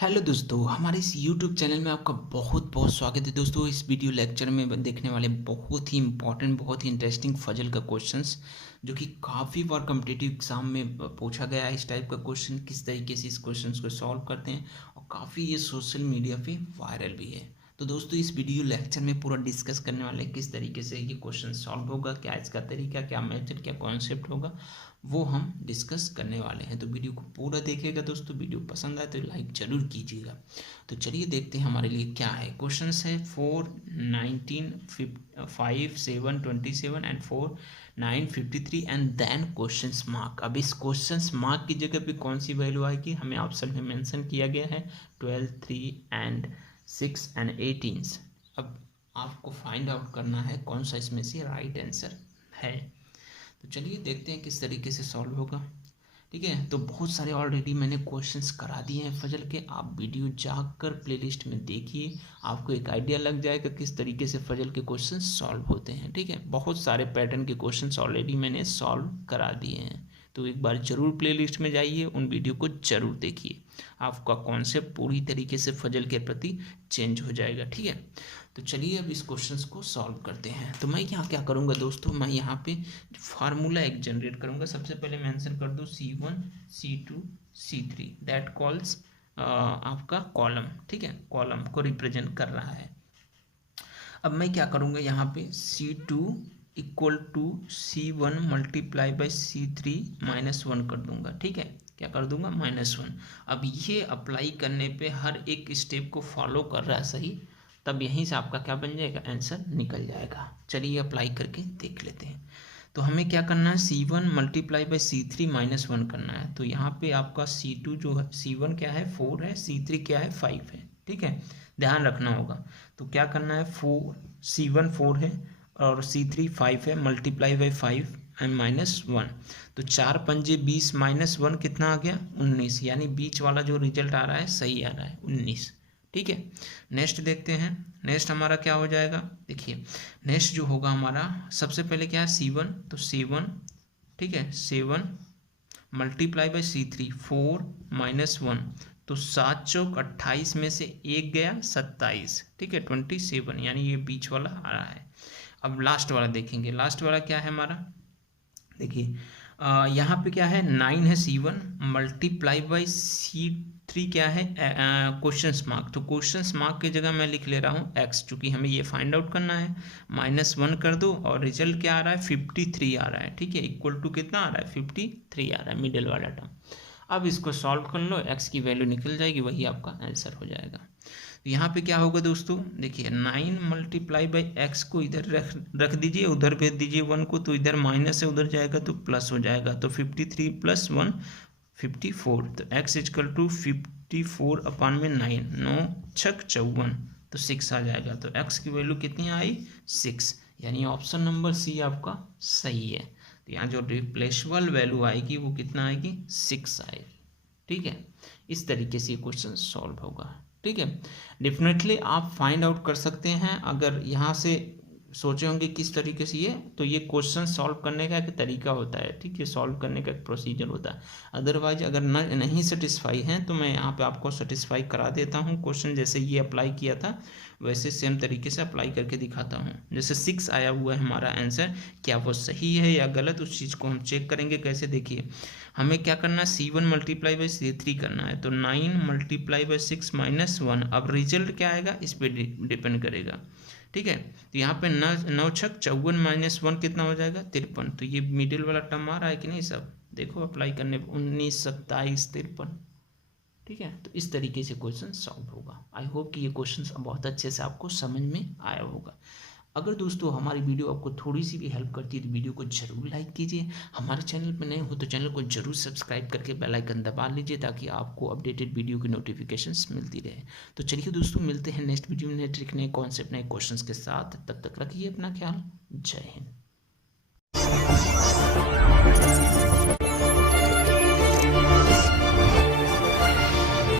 Hello दोस्तों, हमारे इस यूट्यूब चैनल में आपका बहुत बहुत स्वागत है। दोस्तों, इस वीडियो लेक्चर में देखने वाले बहुत ही इंपॉर्टेंट, बहुत ही इंटरेस्टिंग फजल का क्वेश्चंस जो कि काफ़ी बार कम्पिटिटिव एग्जाम में पूछा गया है। इस टाइप का क्वेश्चन किस तरीके से इस क्वेश्चंस को सॉल्व करते हैं, और काफ़ी ये सोशल मीडिया पे वायरल भी है। तो दोस्तों, इस वीडियो लेक्चर में पूरा डिस्कस करने वाले हैं किस तरीके से ये क्वेश्चन सॉल्व होगा, क्या इसका तरीका, क्या मेथड, क्या कॉन्सेप्ट होगा, वो हम डिस्कस करने वाले हैं। तो वीडियो को पूरा देखिएगा दोस्तों। वीडियो पसंद आए तो लाइक ज़रूर कीजिएगा। तो चलिए देखते हैं हमारे लिए क्या है। क्वेश्चंस है 4, 19, 5, 7, 27 and 4, 9, 53 and then questions mark. अब इस क्वेश्चंस मार्क की जगह पे कौन सी वैल्यू आएगी, हमें ऑप्शन में मेंशन किया गया है 12, 3 एंड 6 एंड 18। अब आपको फाइंड आउट करना है कौन सा इसमें से राइट आंसर है। तो चलिए देखते हैं किस तरीके से सॉल्व होगा। ठीक है, तो बहुत सारे ऑलरेडी मैंने क्वेश्चंस करा दिए हैं फजल के। आप वीडियो जाकर प्लेलिस्ट में देखिए, आपको एक आइडिया लग जाएगा किस तरीके से फजल के क्वेश्चंस सॉल्व होते हैं। ठीक है, बहुत सारे पैटर्न के क्वेश्चंस ऑलरेडी मैंने सॉल्व करा दिए हैं। तो एक बार ज़रूर प्लेलिस्ट में जाइए, उन वीडियो को ज़रूर देखिए, आपका कॉन्सेप्ट पूरी तरीके से फजल के प्रति चेंज हो जाएगा। ठीक है, तो चलिए अब इस क्वेश्चंस को सॉल्व करते हैं। तो मैं यहाँ क्या करूँगा दोस्तों, मैं यहाँ पे फार्मूला एक जनरेट करूँगा। सबसे पहले मेंशन कर दो C1, C2, C3, that calls आपका कॉलम। ठीक है, कॉलम को रिप्रेजेंट कर रहा है। अब मैं क्या करूँगा, यहाँ पे C2 equal to C1 multiply by C3 -1 कर दूंगा। ठीक है, क्या कर दूंगा, -1। अब ये अप्लाई करने पे हर एक स्टेप को फॉलो कर रहा है सही, तब यहीं से आपका क्या बन जाएगा, आंसर निकल जाएगा। चलिए अप्लाई करके देख लेते हैं। तो हमें क्या करना है, C1 मल्टीप्लाई बाई C3 -1 करना है। तो यहाँ पे आपका C2 जो है, C1 क्या है 4 है, C3 क्या है 5 है। ठीक है, ध्यान रखना होगा। तो क्या करना है, 4 C1 4 है और C3 5 है, मल्टीप्लाई बाई 5 एंड -1। तो 4 पंजे 20 -1 कितना आ गया, 19। यानी बीच वाला जो रिजल्ट आ रहा है सही आ रहा है, 19। ठीक है, नेक्स्ट देखते हैं। नेक्स्ट हमारा क्या हो जाएगा, देखिए नेक्स्ट जो होगा हमारा, सबसे पहले क्या है C1, तो C1, ठीक है 7 मल्टीप्लाई बाई C3 4 -1। तो 7 चौक 28 में से एक गया 27। ठीक है, 27, यानी ये बीच वाला आ रहा है। अब लास्ट वाला देखेंगे। लास्ट वाला क्या है हमारा, देखिए यहाँ पे क्या है, 9 है C1 मल्टीप्लाई बाई C3 क्या है, क्वेश्चन मार्क। तो क्वेश्चन मार्क की जगह मैं लिख ले रहा हूँ x, चूँकि हमें ये फाइंड आउट करना है। -1 कर दो और रिजल्ट क्या आ रहा है, 53 आ रहा है। ठीक है, इक्वल टू कितना आ रहा है, 53 आ रहा है, मिडिल वाला टर्म। अब इसको सॉल्व कर लो, x की वैल्यू निकल जाएगी, वही आपका आंसर हो जाएगा। तो यहाँ पे क्या होगा दोस्तों, देखिए 9 मल्टीप्लाई बाई एक्स को इधर रख दीजिए, उधर भेज दीजिए 1 को, तो इधर माइनस है, उधर जाएगा तो प्लस हो जाएगा। तो 53 + 1 54। तो x इक्वल टू 54 अपान में 9, 9 छक 54, तो 6 आ जाएगा। तो x की वैल्यू कितनी आई, 6। यानी ऑप्शन नंबर सी आपका सही है। तो यहाँ जो रिप्लेसेबल वैल्यू आएगी वो कितना आएगी, 6 आएगी। ठीक है, इस तरीके से ये क्वेश्चन सॉल्व होगा। ठीक है, डेफिनेटली आप फाइंड आउट कर सकते हैं। अगर यहाँ से सोचे होंगे किस तरीके से ये, तो ये क्वेश्चन सॉल्व करने का एक तरीका होता है। ठीक है, सॉल्व करने का एक प्रोसीजर होता है। अदरवाइज अगर नहीं सेटिस्फाई हैं तो मैं यहाँ पे आपको सेटिस्फाई करा देता हूँ। क्वेश्चन जैसे ये अप्लाई किया था वैसे सेम तरीके से अप्लाई करके दिखाता हूँ। जैसे 6 आया हुआ है हमारा आंसर, क्या वो सही है या गलत, उस चीज़ को हम चेक करेंगे। कैसे, देखिए हमें क्या करना है, C1 मल्टीप्लाई बाई C3 करना है। तो 9 मल्टीप्लाई बाई 6 -1। अब रिजल्ट क्या आएगा इस पर डिपेंड करेगा। ठीक है, तो यहाँ पे 9 छक 54 -1 कितना हो जाएगा, 53। तो ये मिडिल वाला टर्म आ रहा है कि नहीं सब, देखो अप्लाई करने पर 19, 27, 53। ठीक है, तो इस तरीके से क्वेश्चन सॉल्व होगा। आई होप कि ये क्वेश्चन बहुत अच्छे से आपको समझ में आया होगा। अगर दोस्तों हमारी वीडियो आपको थोड़ी सी भी हेल्प करती है तो वीडियो को जरूर लाइक कीजिए। हमारे चैनल पर नए हो तो चैनल को जरूर सब्सक्राइब करके बेल आइकन दबा लीजिए, ताकि आपको अपडेटेड वीडियो की नोटिफिकेशंस मिलती रहे। तो चलिए दोस्तों, मिलते हैं नेक्स्ट वीडियो में नए ट्रिक, नए कॉन्सेप्ट, नए क्वेश्चंस के साथ। तब तक रखिए अपना ख्याल। जय हिंद।